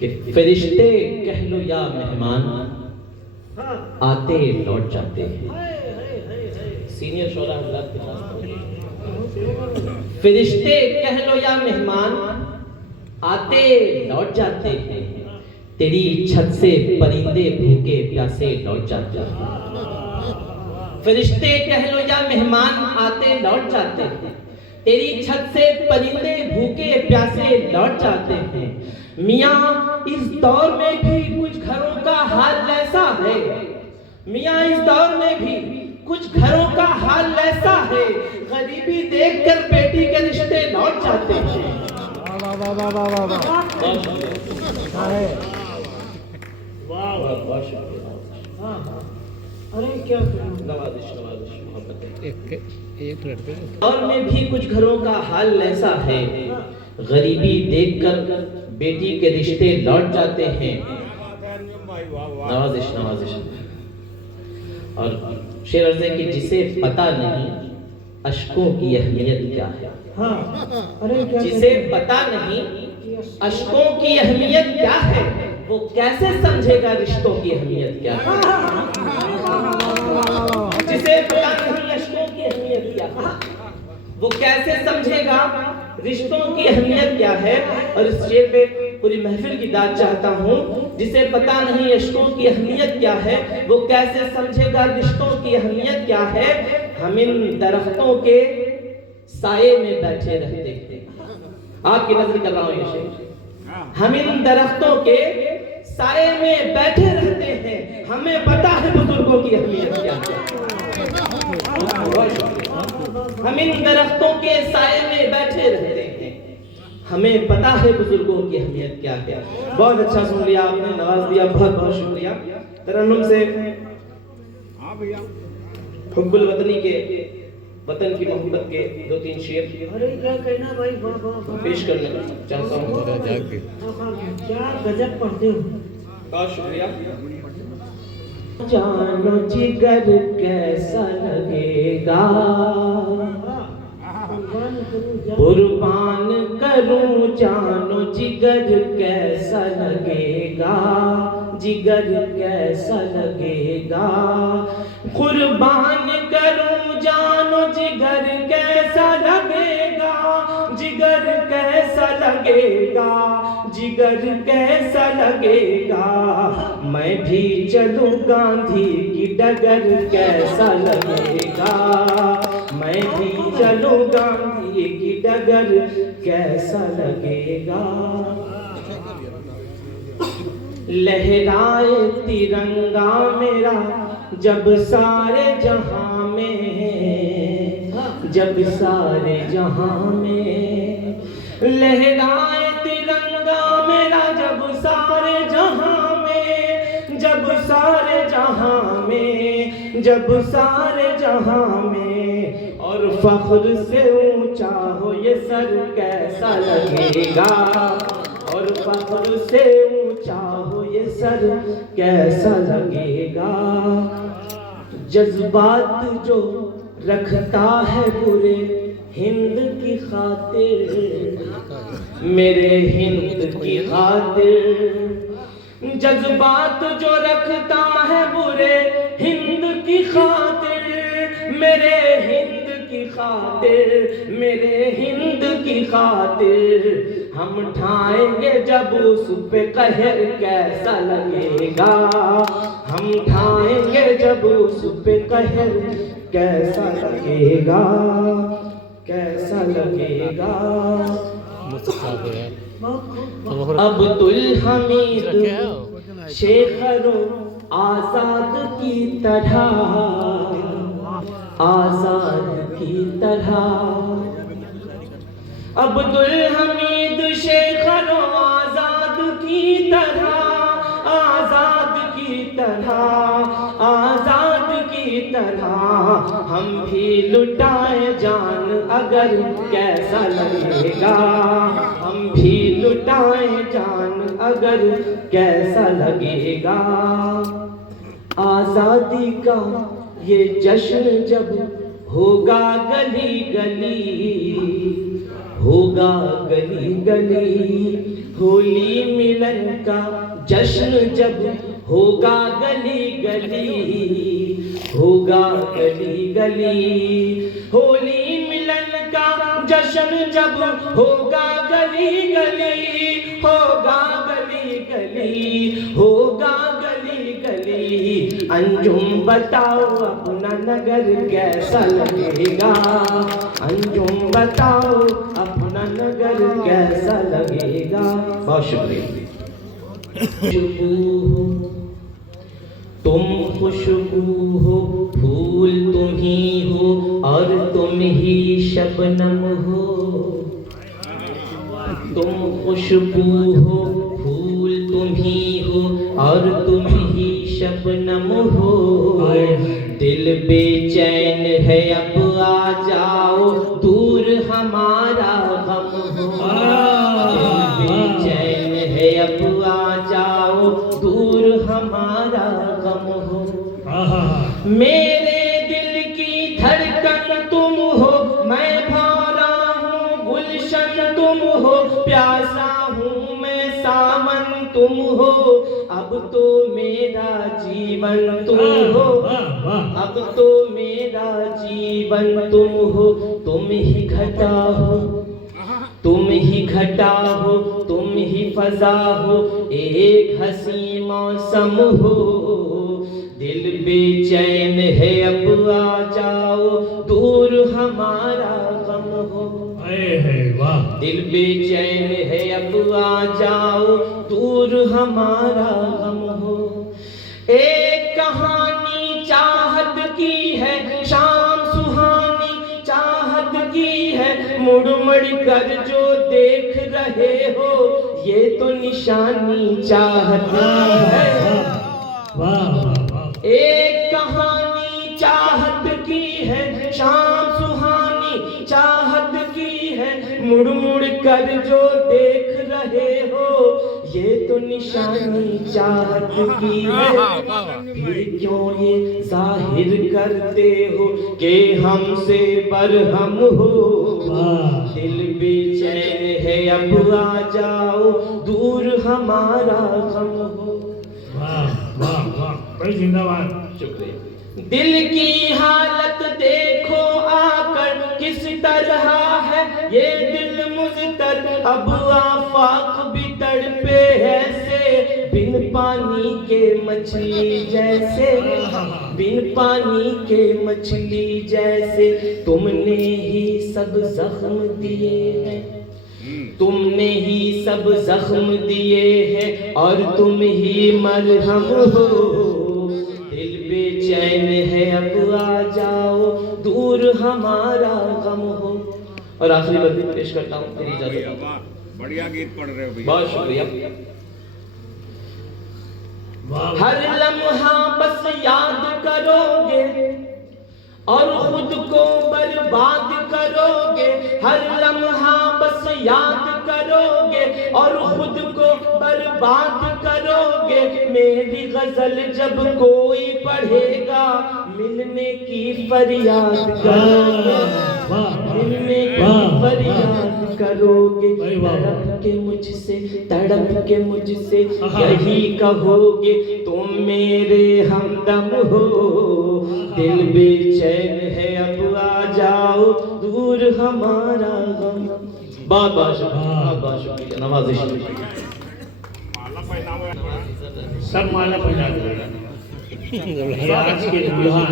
कि फरिश्ते कह लो या मेहमान आते लौट जाते हैं। सीनियर शोरा हज़रात के पास फरिश्ते कह लो या मेहमान आते लौट जाते हैं, तेरी छत से परिंदे भूखे प्यासे लौट जाते हैं। फरिश्ते कह लो या मेहमान आते लौट जाते हैं, तेरी छत से परिंदे भूखे प्यासे लौट जाते हैं। मियाँ इस दौर में भी कुछ घरों का हाल ऐसा है, मियाँ इस दौर में भी कुछ घरों का हाल ऐसा है, गरीबी देखकर बेटी के रिश्ते लौट जाते हैं। अरे क्या एक लड़के और में भी कुछ घरों का हाल ऐसा है, गरीबी देखकर बेटी के रिश्ते लौट जाते हैं। नवाजिश नवाजिश। और शेर अर्ज़ है कि जिसे पता नहीं अश्कों की अहमियत क्या है। हाँ, अरे क्या जिसे पता नहीं अश्कों की अहमियत क्या है, वो कैसे समझेगा रिश्तों की अहमियत क्या है। जिसे पता नहीं अश्कों की अहमियत क्या है, वो कैसे समझेगा रिश्तों की अहमियत क्या है। और इस शेर पे पूरी महफिल की दाद चाहता हूँ। जिसे पता नहीं अश्कों की अहमियत क्या है, वो कैसे समझेगा रिश्तों की अहमियत क्या है। हम इन दरख्तों के साये में बैठे रहते हैं। आपकी नजर कर रहा हूँ ये शेर। हम इन दरख्तों के साये में बैठे रहते हैं, हमें पता है बुजुर्गों की अहमियत क्या है। हम इन दरख्तों के साये में बैठे रहते हैं, हमें पता है बुजुर्गों की अहमियत क्या है। बहुत अच्छा सुन लिया आपने, नवाज दिया, बहुत बहुत शुक्रिया। तरन्नुम से हुब्बुल वतनी के, वतन की मोहब्बत के 2-3 शेर अरे क्या कहना भाई, वाह वाह वाह, पेश करने चाहता हूँ। क्या गजब पढ़ते हो। बहुत शुक्रिया। जानो जिगर कैसा लगेगा, कुर्बान करूं जानो जिगर कैसा लगेगा, जिगर कैसा लगेगा। कुर्बान करूं जानो जिगर कैसा लगेगा, जिगर कैसा लगेगा, जिगर कैसा लगेगा। मैं भी चलूं गांधी की डगर कैसा लगेगा, मैं भी चलूं गांधी की डगर कैसा लगेगा। लहराए तिरंगा मेरा जब सारे जहां में, जब सारे जहां में। लहराए तिरंगा मेरा जब सारे जहां में, जब सारे जहां में, जब सारे जहां में। और फख्र से ऊंचा हो ये सर कैसा लगेगा, और फख्र से ऊंचा हो ये सर कैसा लगेगा। जज्बात जो रखता है बुरे हिंद की खातिर, मेरे हिंद की खातिर। जज्बात जो रखता है बुरे हिंद की खातिर, मेरे हिंद की खातिर, मेरे हिंद की खातिर। हम ठाएंगे जब उस पे कहर कैसा लगेगा, हम ठाएंगे जब उस पे कहर कैसा लगेगा, कैसा लगेगा। अब्दुल हमीद शेखरो आजाद की तरह, आजाद की तरह। अब्दुल हमीद शेखरो आजाद की तरह, आजाद की तरह, आजाद की तरह। हम भी लुटाए जान अगर कैसा लगेगा, हम भी लुटाए जान अगर कैसा लगेगा। आजादी का ये जश्न जब होगा गली गली, होगा गली गली होली मिलन का जश्न जब होगा गली गली होगा गली गली होली मिलन का जश्न जब होगा गली गली होगा गली गली होगा गली गली अंजुम बताओ अपना नगर कैसा लगेगा अंजुम बताओ अपना नगर कैसा लगेगा। बहुत शुक्रिया। खुशबू हो तुम खुशबू हो फूल तुम ही हो और तुम ही शबनम हो तुम खुशबू हो फूल तुम ही हो और तुम ही शबनम हो दिल बेचैन है अब आ जाओ दूर हमारा गम हो दिल बेचैन है अब आ जाओ दूर हमारा गम हो मेरे दिल की धड़कन तुम हो मैं भौरा हूँ गुलशन तुम हो प्यासा हूँ मैं सावन तुम हो अब तो मेरा जीवन तुम हो अब तो मेरा जीवन तुम हो तुम ही घटा हो तुम ही घटा हो तुम ही फजा हो एक हंसी मौसम हो दिल बेचैन है अब आ जाओ दूर हमारा गम हो दिल बेचैन है अब आ जाओ दूर हमारा गम हो एक कहानी चाहत की है शाम सुहानी चाहत की है मुड़ मुड़ कर जो देख रहे हो ये तो निशानी चाहत की है एक कहानी चाहत की है शाम सुहानी चाहत की है मुड़ मुड़ कर जो देख रहे हो ये तो निशानी चाहत की है फिर क्यों ये जाहिर करते हो कि हमसे बरहम हो दिल बेचैन है अब आ जाओ दूर हमारा गम हो। जिंदाबाद। शुक्रिया। दिल की हालत देखो आकर किस तरह है ये दिल मुझतर अब आफाक भी तड़पे ऐसे बिन पानी के मछली जैसे बिन पानी के मछली जैसे तुमने ही सब जख्म दिए हैं तुमने ही सब जख्म दिए हैं और तुम ही मरहम हो दिल बेचैन है अब आ जाओ दूर हमारा गम हो। और आखिरी बंदी पेश करता हूँ तेरी इजाजत। बढ़िया गीत पढ़ रहे हो भैया। बहुत शुक्रिया। हर लम्हा बस याद करोगे और खुद को बर्बाद करोगे हर लम्हा बस याद करोगे और खुद को बर्बाद करोगे मेरी गजल जब कोई पढ़ेगा मिलने की फरियाद करोगे मिलने की फरियाद करोगे तड़प के मुझसे यही कहोगे तुम मेरे हमदम हो दिल बेचैन है अब आ जाओ दूर हमारा गम। बहुत शुक्रिया नवाजिश। सब माला पहना दो। आज के दुल्हा